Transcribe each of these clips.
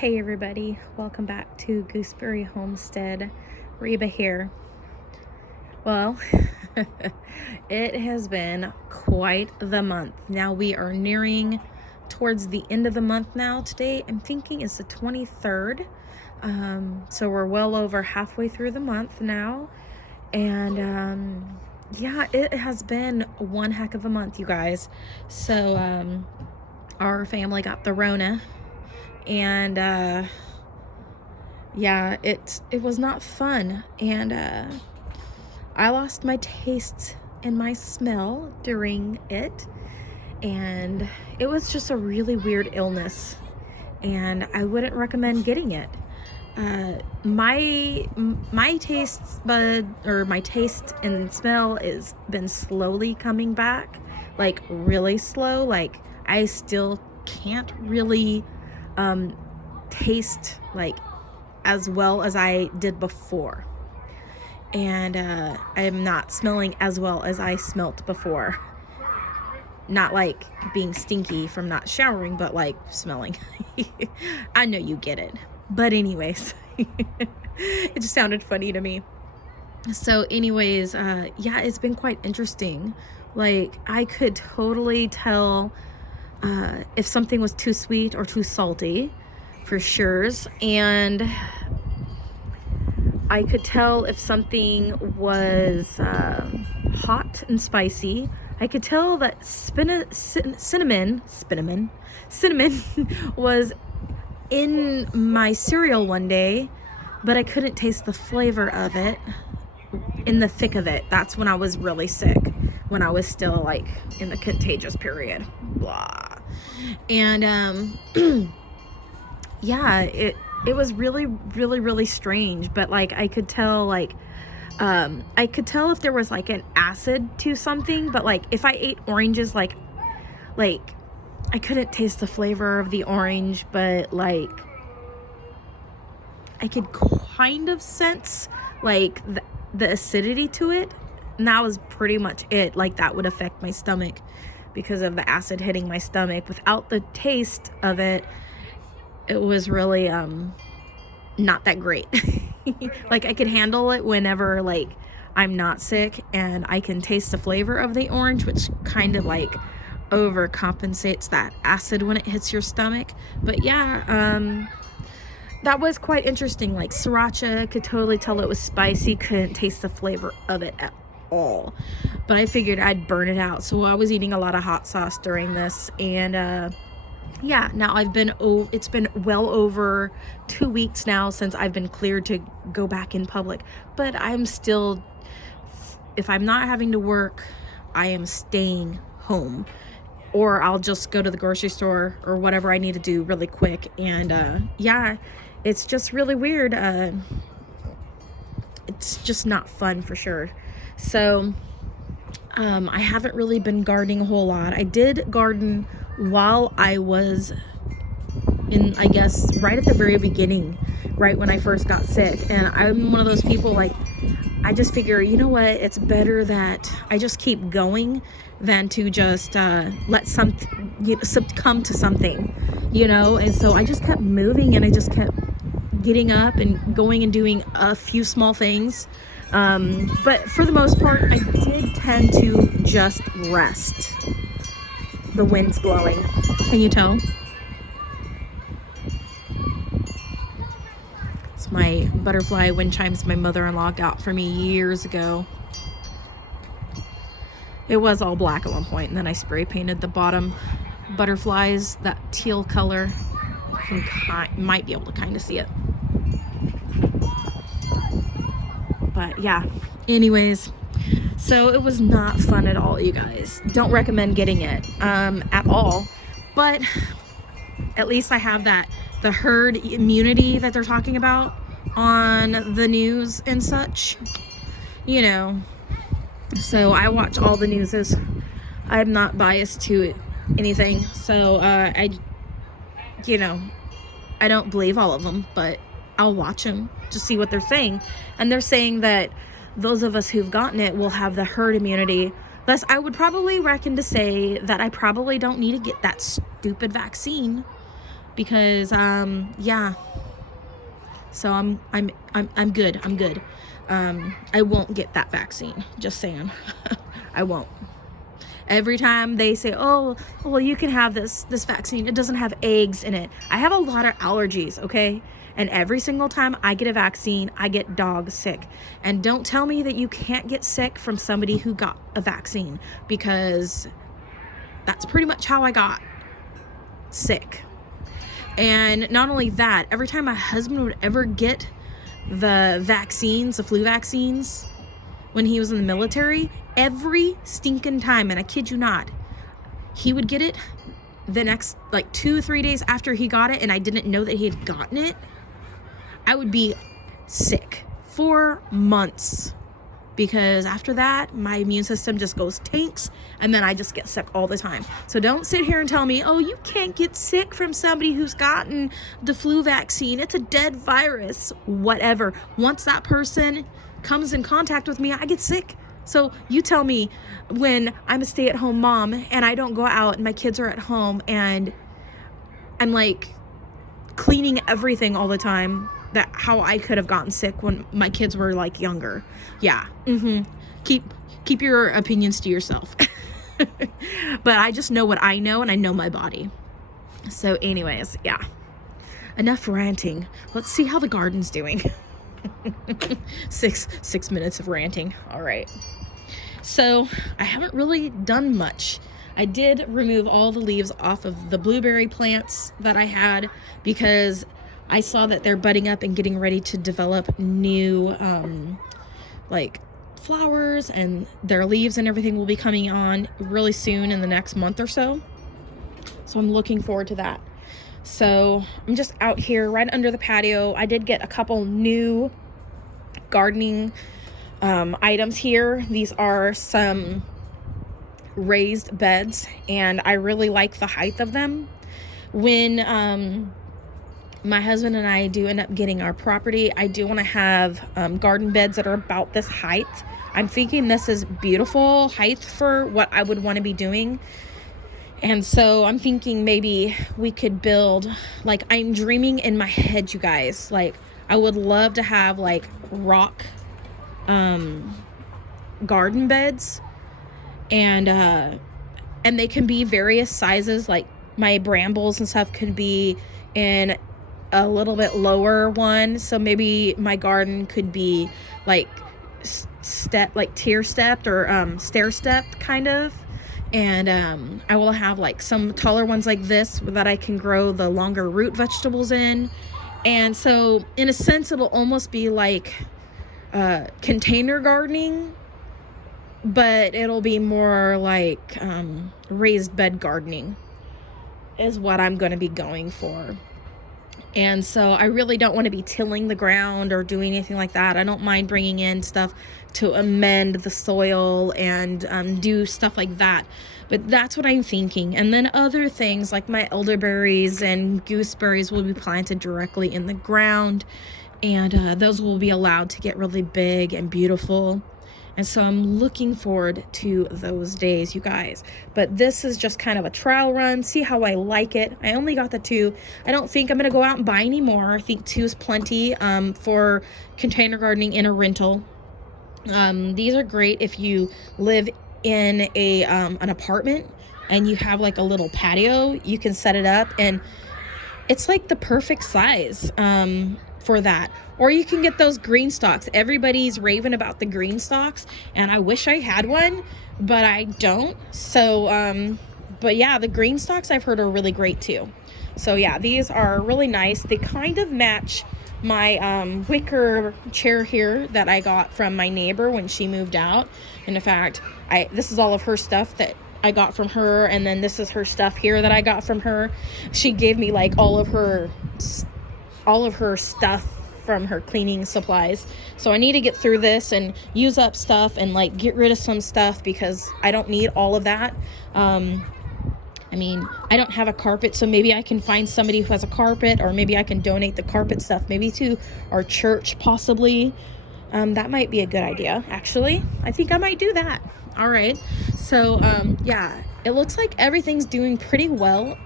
Hey everybody, welcome back to Gooseberry Homestead. Reba here. Well, it has been quite the month. Now we are nearing towards the end of the month now. Today I'm thinking it's the 23rd. So we're well over halfway through the month now. And yeah, it has been one heck of a month, you guys. So our family got the Rona. And yeah, it was not fun, and I lost my taste and my smell during it, and it was just a really weird illness, and I wouldn't recommend getting it. My taste bud, or my taste and smell, is been slowly coming back, like really slow. Like I still can't really taste like as well as I did before, and I am not smelling as well as I smelt before. Not like being stinky from not showering, but like smelling. I know you get it, but anyways, it just sounded funny to me. So anyways, yeah, it's been quite interesting. Like I could totally tell if something was too sweet or too salty, for sure. And I could tell if something was hot and spicy. I could tell that cinnamon was in my cereal one day, but I couldn't taste the flavor of it in the thick of it. That's when I was really sick, when I was still like in the contagious period. Blah. And yeah, it was really strange, but like I could tell, like I could tell if there was like an acid to something, but like if I ate oranges, like I couldn't taste the flavor of the orange, but like I could kind of sense like the acidity to it, and that was pretty much it. Like that would affect my stomach because of the acid hitting my stomach. Without the taste of it, it was really not that great. Like I could handle it whenever like I'm not sick and I can taste the flavor of the orange, which kind of like overcompensates that acid when it hits your stomach. But yeah, that was quite interesting. Like sriracha, could totally tell it was spicy, couldn't taste the flavor of it at all, but I figured I'd burn it out, so I was eating a lot of hot sauce during this. And yeah, now it's been well over 2 weeks now since I've been cleared to go back in public, but I'm still, if I'm not having to work, I am staying home, or I'll just go to the grocery store or whatever I need to do really quick. And yeah, it's just really weird. It's just not fun for sure. So I haven't really been gardening a whole lot. I did garden while I was in, I guess, right at the very beginning, right when I first got sick. And I'm one of those people, like, I just figure, you know what, it's better that I just keep going than to just let something succumb to something, you know. And so I just kept moving, and I just kept getting up and going and doing a few small things. But for the most part, I did tend to just rest. The wind's blowing. Can you tell? It's my butterfly wind chimes my mother-in-law got for me years ago. It was all black at one point, and then I spray painted the bottom butterflies that teal color. You might be able to kind of see it. But yeah, anyways, so it was not fun at all, you guys. Don't recommend getting it at all. But at least I have the herd immunity that they're talking about on the news and such, you know. So I watch all the newses. I'm not biased to anything. So I don't believe all of them, but I'll watch them to see what they're saying. And they're saying that those of us who've gotten it will have the herd immunity. Thus, I would probably reckon to say that I probably don't need to get that stupid vaccine, because yeah. So I'm good. I'm good. I won't get that vaccine. Just saying. I won't. Every time they say, oh, well, you can have this vaccine, it doesn't have eggs in it. I have a lot of allergies, okay? And every single time I get a vaccine, I get dog sick. And don't tell me that you can't get sick from somebody who got a vaccine, because that's pretty much how I got sick. And not only that, every time my husband would ever get the vaccines, the flu vaccines, when he was in the military, every stinking time, and I kid you not, he would get it the next, like 2-3 days after he got it, and I didn't know that he had gotten it. I would be sick for months, because after that, my immune system just goes tanks, and then I just get sick all the time. So don't sit here and tell me, oh, you can't get sick from somebody who's gotten the flu vaccine. It's a dead virus. Whatever. Once that person comes in contact with me, I get sick. So you tell me, when I'm a stay-at-home mom and I don't go out and my kids are at home and I'm like cleaning everything all the time, that how I could have gotten sick when my kids were like younger. Yeah. Keep your opinions to yourself. But I just know what I know, and I know my body. So anyways, yeah. Enough ranting. Let's see how the garden's doing. 6 minutes of ranting. All right. So I haven't really done much. I did remove all the leaves off of the blueberry plants that I had, because I saw that they're budding up and getting ready to develop new like flowers, and their leaves and everything will be coming on really soon in the next month or so. So I'm looking forward to that. So I'm just out here right under the patio. I did get a couple new gardening items here. These are some raised beds, and I really like the height of them. When my husband and I do end up getting our property, I do want to have garden beds that are about this height. I'm thinking this is beautiful height for what I would want to be doing. And so I'm thinking maybe we could build, like, I'm dreaming in my head, you guys, like I would love to have like rock garden beds, and they can be various sizes. Like my brambles and stuff could be in a little bit lower one, so maybe my garden could be like tier stepped or stair stepped kind of. And I will have like some taller ones like this that I can grow the longer root vegetables in. And so in a sense, it'll almost be like container gardening, but it'll be more like raised bed gardening is what I'm going to be going for. And so I really don't want to be tilling the ground or doing anything like that. I don't mind bringing in stuff to amend the soil and do stuff like that. But that's what I'm thinking. And then other things like my elderberries and gooseberries will be planted directly in the ground. And those will be allowed to get really big and beautiful. And so I'm looking forward to those days, you guys. But this is just kind of a trial run, see how I like it. I only got the 2. I don't think I'm going to go out and buy any more. I think 2 is plenty for container gardening in a rental. These are great if you live in a an apartment and you have like a little patio. You can set it up, and it's like the perfect size for that. Or you can get those green stalks. Everybody's raving about the green stalks, and I wish I had one, but I don't. So but yeah, the green stalks I've heard are really great too. So yeah, these are really nice. They kind of match my wicker chair here that I got from my neighbor when she moved out. And in fact, this is all of her stuff that I got from her, and then this is her stuff here that I got from her. She gave me like all of her stuff from her cleaning supplies. So I need to get through this and use up stuff and like get rid of some stuff, because I don't need all of that. I mean, I don't have a carpet, so maybe I can find somebody who has a carpet, or maybe I can donate the carpet stuff maybe to our church possibly. That might be a good idea, actually. I think I might do that. All right. So, yeah, it looks like everything's doing pretty well.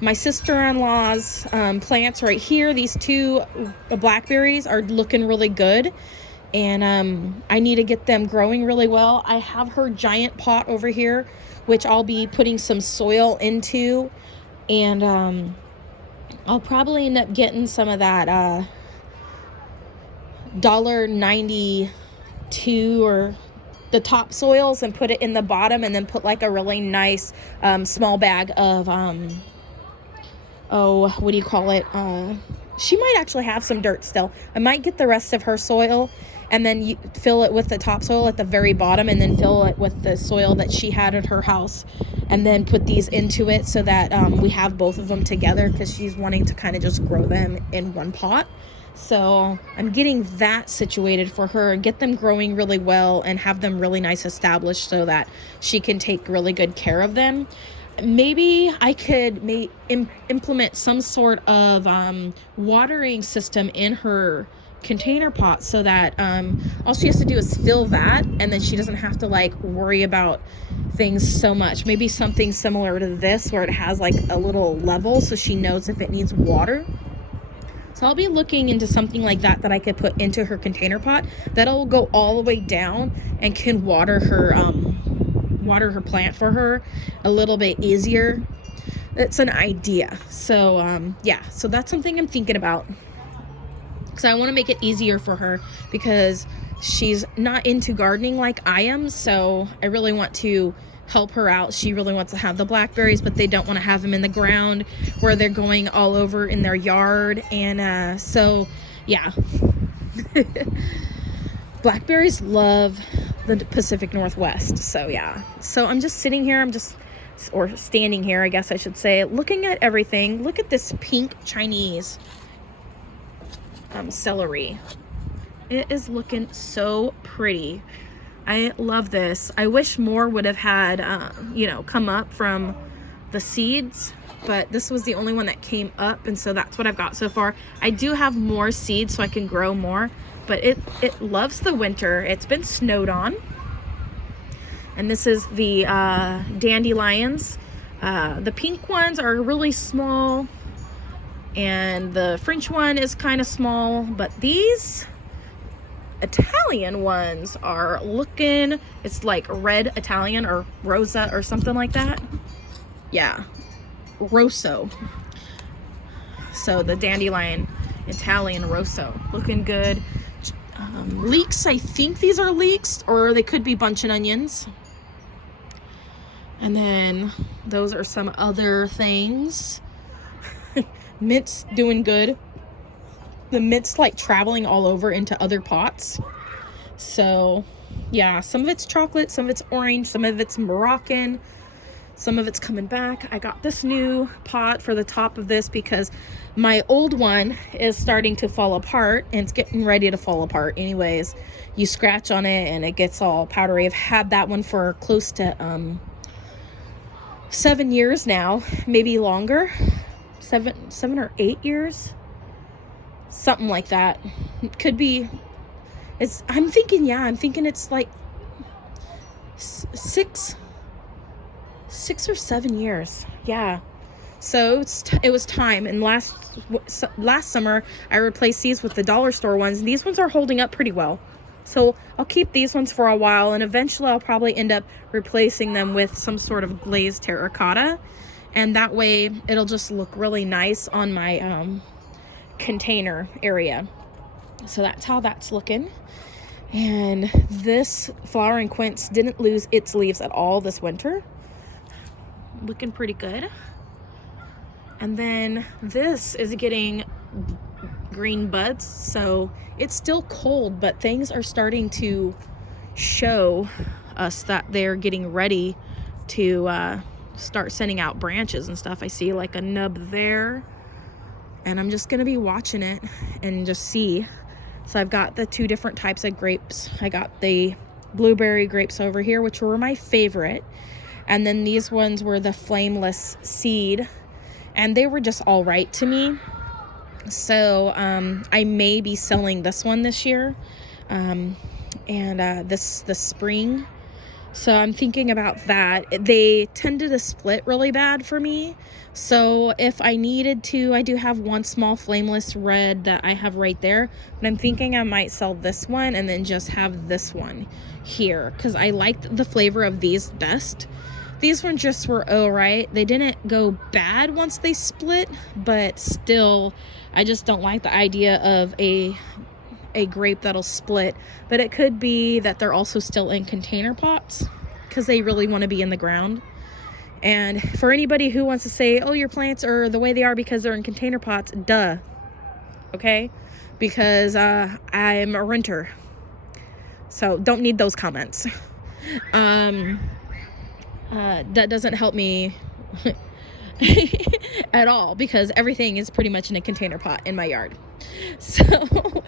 my sister-in-law's plants right here, these two blackberries are looking really good. And I need to get them growing really well. I have her giant pot over here, which I'll be putting some soil into. And I'll probably end up getting some of that $1.92 or the top soils and put it in the bottom, and then put like a really nice small bag of what do you call it? She might actually have some dirt still. I might get the rest of her soil and then you fill it with the topsoil at the very bottom, and then fill it with the soil that she had at her house, and then put these into it so that we have both of them together, because she's wanting to kind of just grow them in one pot. So I'm getting that situated for her, get them growing really well and have them really nice established so that she can take really good care of them. Maybe I could implement some sort of watering system in her container pot, so that all she has to do is fill that, and then she doesn't have to like worry about things so much. Maybe something similar to this, where it has like a little level so she knows if it needs water. So I'll be looking into something like that I could put into her container pot that'll go all the way down and can water her plant for her a little bit easier. It's an idea. So so that's something I'm thinking about. So I want to make it easier for her, because she's not into gardening like I am. So I really want to help her out. She really wants to have the blackberries, but they don't want to have them in the ground where they're going all over in their yard. And so yeah, blackberries love the Pacific Northwest. So yeah, so I'm just sitting here, or standing here, I guess I should say, looking at everything. Look at this pink Chinese celery. It is looking so pretty. I love this. I wish more would have had come up from the seeds, but this was the only one that came up, and so that's what I've got so far. I do have more seeds so I can grow more, but it loves the winter. It's been snowed on. And this is the dandelions. The pink ones are really small, and the French one is kind of small, but these Italian ones are looking, it's like red Italian or Rosa or something like that. Yeah, Rosso. So the dandelion Italian Rosso, looking good. Leeks, I think these are leeks, or they could be buncheon onions. And then those are some other things. Mint's doing good. The mint's like traveling all over into other pots. So yeah, some of it's chocolate, some of it's orange, some of it's Moroccan, some of it's coming back. I got this new pot for the top of this because my old one is starting to fall apart, and it's getting ready to fall apart anyways. You scratch on it and it gets all powdery. I've had that one for close to 7 years now, maybe longer. 7 or 8 years, something like that. It could be. I'm thinking it's like 6 or 7 years. Yeah. So it was time. And last summer I replaced these with the dollar store ones, and these ones are holding up pretty well. So I'll keep these ones for a while, and eventually I'll probably end up replacing them with some sort of glazed terracotta. And that way it'll just look really nice on my container area. So that's how that's looking. And this flowering quince didn't lose its leaves at all this winter. Looking pretty good. And then this is getting green buds. So it's still cold, but things are starting to show us that they're getting ready to start sending out branches and stuff. I see like a nub there, and I'm just gonna be watching it and just see. So I've got the 2 different types of grapes. I got the blueberry grapes over here, which were my favorite, and then these ones were the flameless seed, and they were just all right to me. So I may be selling this one this year, and this spring. So I'm thinking about that. They tended to split really bad for me. So if I needed to, I do have one small flameless red that I have right there. But I'm thinking I might sell this one and then just have this one here, because I liked the flavor of these best. These ones just were alright. They didn't go bad once they split, but still, I just don't like the idea of a grape that'll split. But it could be that they're also still in container pots because they really want to be in the ground. And for anybody who wants to say, oh, your plants are the way they are because they're in container pots, duh. Okay? Because I'm a renter. So don't need those comments. That doesn't help me at all, because everything is pretty much in a container pot in my yard. So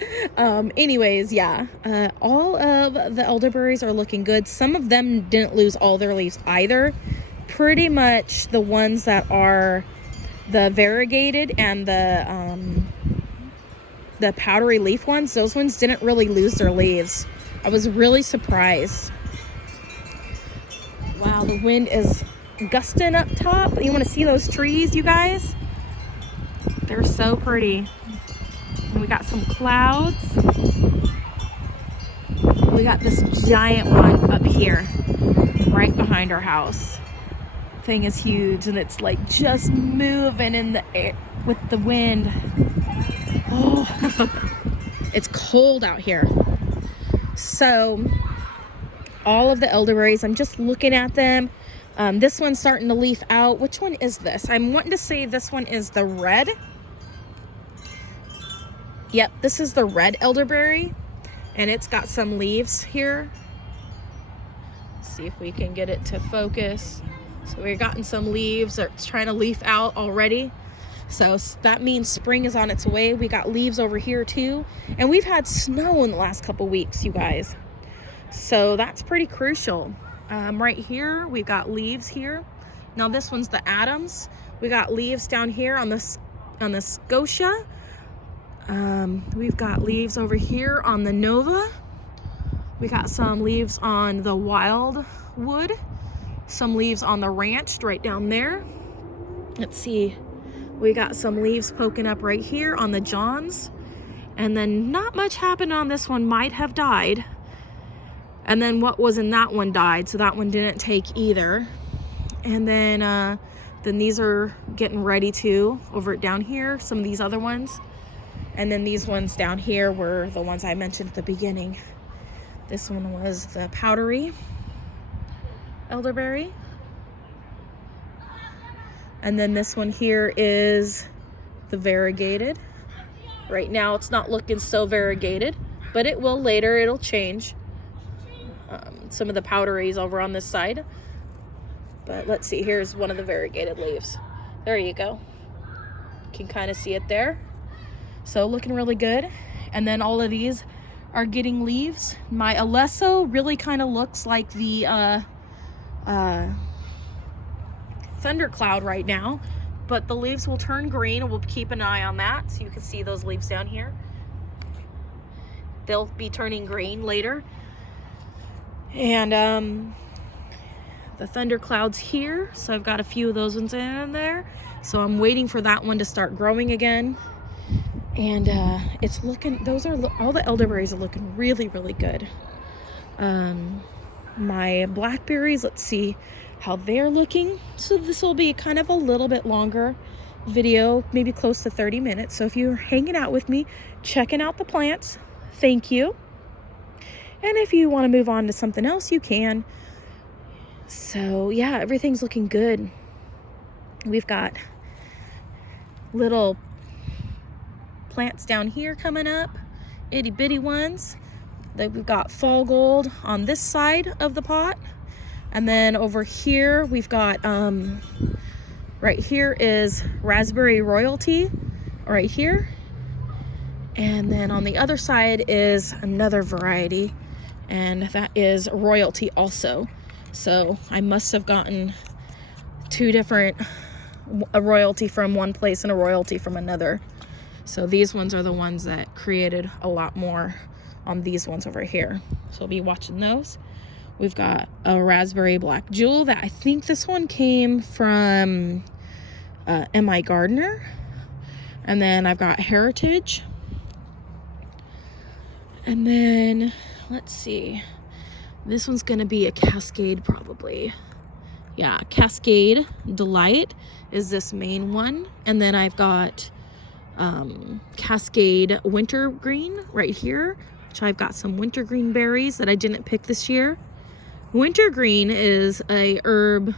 anyways, yeah, all of the elderberries are looking good. Some of them didn't lose all their leaves either. Pretty much the ones that are the variegated and the powdery leaf ones, those ones didn't really lose their leaves. I was really surprised. Wow, the wind is gusting up top. You want to see those trees, you guys? They're so pretty. And we got some clouds. We got this giant one up here, right behind our house. Thing is huge, and it's like just moving in the air with the wind. Oh, it's cold out here. So all of the elderberries, I'm just looking at them. This one's starting to leaf out. Which one is this? I'm wanting to say this one is the red. Yep, this is the red elderberry, and it's got some leaves here. Let's see if we can get it to focus. So we've gotten some leaves. It's trying to leaf out already. So that means spring is on its way. We got leaves over here too. And we've had snow in the last couple weeks, you guys. So that's pretty crucial. Right here, we've got leaves here. Now this one's the Adams. We got leaves down here on the Scotia. We've got leaves over here on the Nova. We got some leaves on the Wildwood. Some leaves on the Ranch right down there. Let's see. We got some leaves poking up right here on the Johns. And then not much happened on this one. Might have died. And then what was in that one died, so that one didn't take either. And then these are getting ready to over down here, some of these other ones. And then these ones down here were the ones I mentioned at the beginning. This one was the powdery elderberry. And then this one here is the variegated. Right now it's not looking so variegated, but it will later, it'll change. Some of the powderies over on this side. But let's see, here's one of the variegated leaves. There you go. You can kind of see it there. So looking really good. And then all of these are getting leaves. My Alesso really kind of looks like the thundercloud right now, but the leaves will turn green, and we'll keep an eye on that. So you can see those leaves down here. They'll be turning green later. And the thunderclouds here, so I've got a few of those ones in there. So I'm waiting for that one to start growing again. And it's looking, those are, all the elderberries are looking really, really good. My blackberries, let's see how they're looking. So this will be kind of a little bit longer video, maybe close to 30 minutes. So if you're hanging out with me, checking out the plants, thank you. And if you want to move on to something else, you can. So yeah, everything's looking good. We've got little plants down here coming up, itty bitty ones. We've got fall gold on this side of the pot. And then over here, we've got, right here is raspberry royalty, right here. And then on the other side is another variety, and that is royalty also. So I must have gotten two different, a royalty from one place and a royalty from another. So these ones are the ones that created a lot more on these ones over here. So I'll be watching those. We've got a raspberry black jewel that I think this one came from M.I. Gardner. And then I've got Heritage. And then, let's see. This one's going to be a Cascade probably. Yeah, Cascade Delight is this main one. And then I've got Cascade Wintergreen right here, which I've got some wintergreen berries that I didn't pick this year. Wintergreen is a herb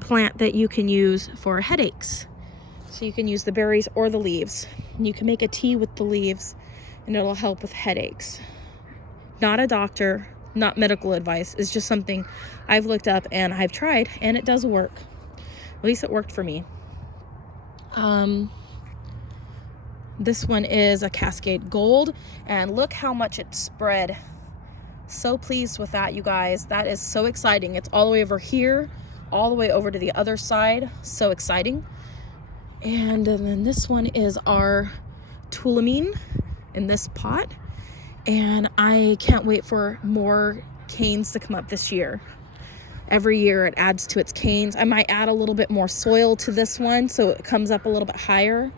plant that you can use for headaches. So you can use the berries or the leaves. And you can make a tea with the leaves and it'll help with headaches. Not a doctor, not medical advice. It's just something I've looked up and I've tried and it does work. At least it worked for me. This one is a Cascade Gold and look how much it spread. So pleased with that, you guys. That is so exciting. It's all the way over here, all the way over to the other side. So exciting. And then this one is our Tulamine in this pot. And I can't wait for more canes to come up this year. Every year it adds to its canes. I might add a little bit more soil to this one so it comes up a little bit higher.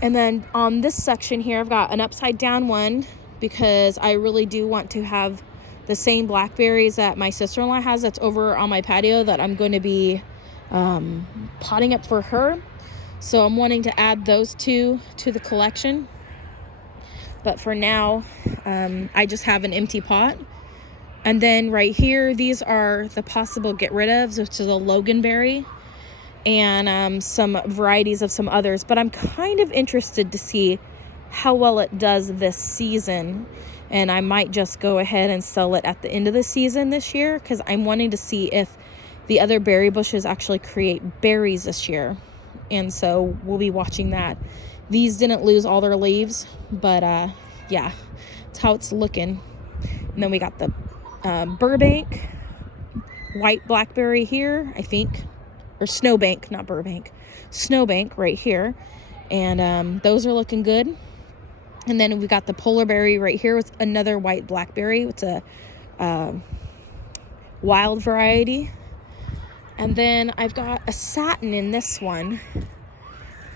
And then on this section here, I've got an upside down one because I really do want to have the same blackberries that my sister-in-law has that's over on my patio that I'm going to be potting up for her. So I'm wanting to add those two to the collection. But for now, I just have an empty pot. And then right here, these are the possible get rid ofs, which is a Loganberry and some varieties of some others. But I'm kind of interested to see how well it does this season. And I might just go ahead and sell it at the end of the season this year because I'm wanting to see if the other berry bushes actually create berries this year. And so we'll be watching that. These didn't lose all their leaves, but yeah, that's how it's looking. And then we got the Burbank white blackberry here, I think, or Snowbank, not Burbank, Snowbank right here. And those are looking good. And then we got the Polar Berry right here with another white blackberry. It's a wild variety. And then I've got a satin in this one.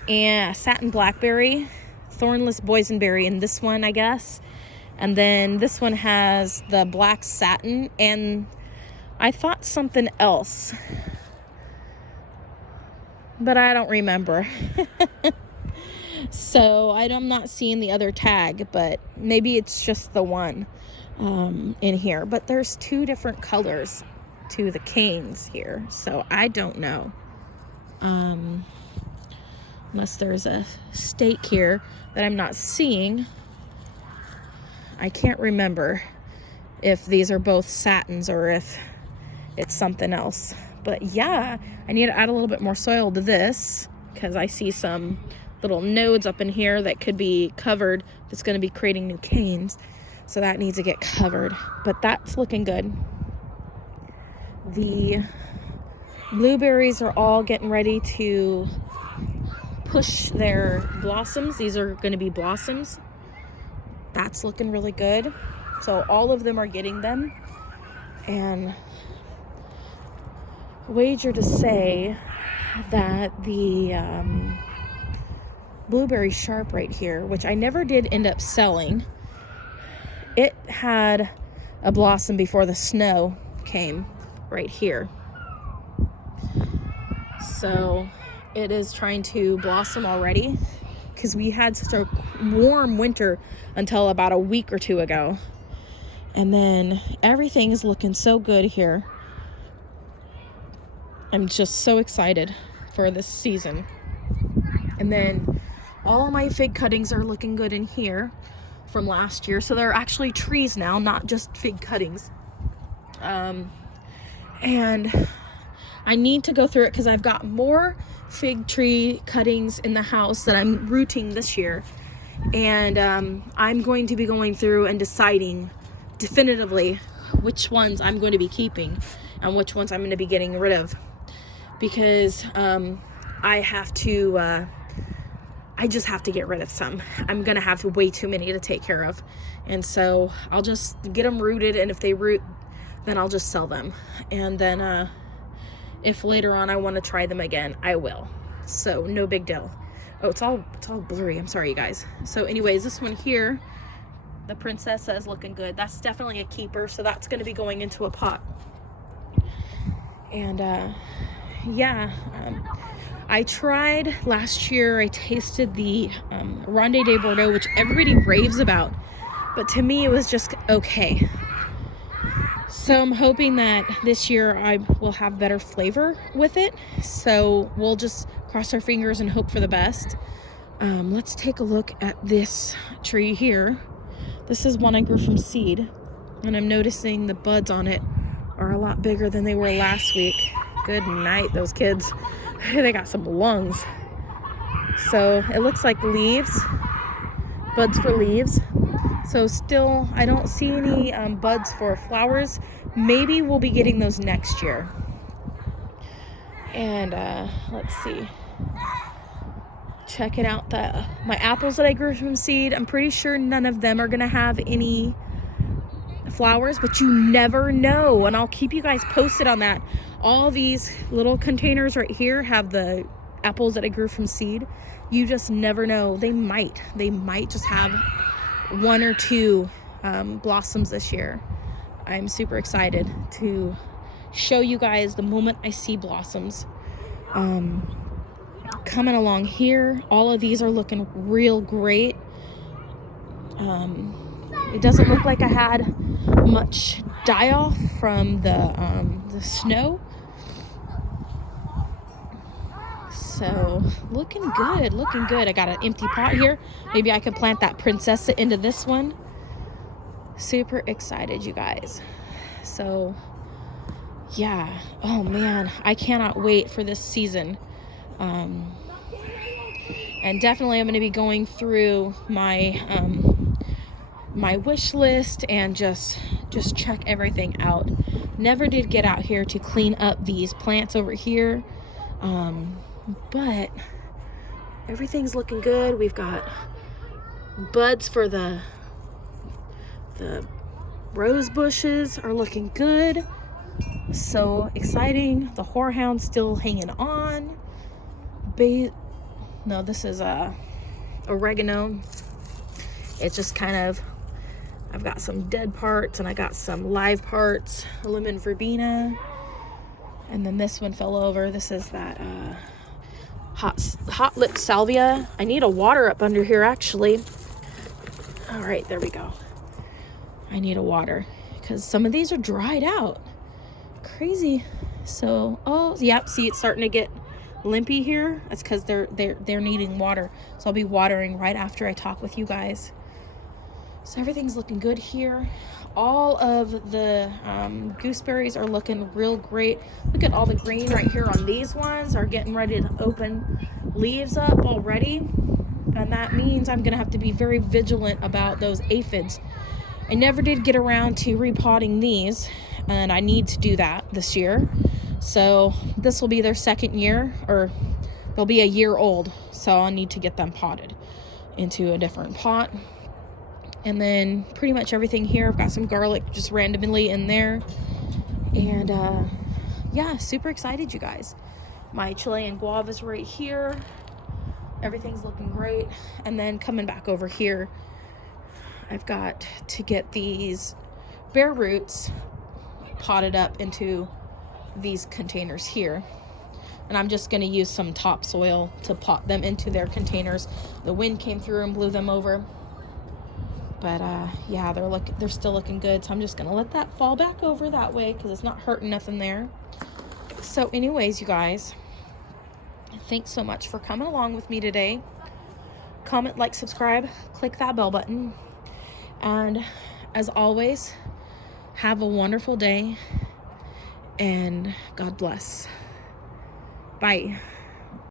And a satin blackberry, thornless boysenberry in this one, I guess. And then this one has the black satin. And I thought something else, but I don't remember. So I'm not seeing the other tag, but maybe it's just the one in here. But there's two different colors to the canes here, so I don't know. Unless there's a stake here that I'm not seeing. I can't remember if these are both satins or if it's something else. But yeah, I need to add a little bit more soil to this because I see some little nodes up in here that could be covered that's going to be creating new canes. So that needs to get covered. But that's looking good. The blueberries are all getting ready to push their blossoms. These are going to be blossoms. That's looking really good. So all of them are getting them. And wager to say that the Blueberry Sharp right here, which I never did end up selling, it had a blossom before the snow came right here. So it is trying to blossom already because we had such a warm winter until about a week or two ago. And then everything is looking so good here. I'm just so excited for this season. And then all my fig cuttings are looking good in here from last year. So they're actually trees now, not just fig cuttings. And I need to go through it because I've got more fig tree cuttings in the house that I'm rooting this year. And I'm going to be going through and deciding definitively which ones I'm going to be keeping and which ones I'm going to be getting rid of. Because I have to I just have to get rid of some. I'm gonna have way too many to take care of, and so I'll just get them rooted, and if they root, then I'll just sell them. And then if later on I want to try them again, I will. So no big deal. Oh, it's all blurry. I'm sorry, you guys. So anyways, this one here, the Princessa, is looking good. That's definitely a keeper, so that's going to be going into a pot. And yeah, I tried last year, I tasted the Ronde de Bordeaux, which everybody raves about, but to me it was just okay. So I'm hoping that this year I will have better flavor with it. So we'll just cross our fingers and hope for the best. Let's take a look at this tree here. This is one I grew from seed, and I'm noticing the buds on it are a lot bigger than they were last week. Good night, those kids. They got some lungs. So it looks like leaves, buds for leaves. So still, I don't see any buds for flowers. Maybe we'll be getting those next year. And let's see. Checking out my apples that I grew from seed. I'm pretty sure none of them are gonna have any flowers, but you never know. And I'll keep you guys posted on that. All these little containers right here have the apples that I grew from seed. You just never know. They might just have one or two blossoms this year. I'm super excited to show you guys the moment I see blossoms. Coming along here, all of these are looking real great. It doesn't look like I had much die off from the snow. So looking good. I got an empty pot here. Maybe I could plant that Princessa into this one. Super excited, you guys. So yeah, oh man, I cannot wait for this season. And definitely I'm going to be going through my my wish list and just check everything out. Never did get out here to clean up these plants over here, but everything's looking good. We've got buds for the rose bushes are looking good. So exciting. The horehound's still hanging on. No, this is oregano. It's just kind of, I've got some dead parts and I got some live parts. Lemon verbena. And then this one fell over. This is that hot lip salvia. I need a water up under here actually. All right, there we go. I need a water because some of these are dried out. Crazy. So, oh, yep, see it's starting to get limpy here. That's because they're needing water. So I'll be watering right after I talk with you guys. So everything's looking good here. All of the gooseberries are looking real great. Look at all the green right here on these ones are getting ready to open leaves up already. And that means I'm gonna have to be very vigilant about those aphids. I never did get around to repotting these, and I need to do that this year. So this will be their second year, or they'll be a year old. So I'll need to get them potted into a different pot. And then pretty much everything here, I've got some garlic just randomly in there. And yeah, super excited, you guys. My Chilean guavas right here. Everything's looking great. And then coming back over here, I've got to get these bare roots potted up into these containers here. And I'm just going to use some topsoil to pot them into their containers. The wind came through and blew them over. But yeah, they're still looking good. So I'm just going to let that fall back over that way because it's not hurting nothing there. So anyways, you guys, thanks so much for coming along with me today. Comment, like, subscribe, click that bell button. And as always, have a wonderful day and God bless. Bye.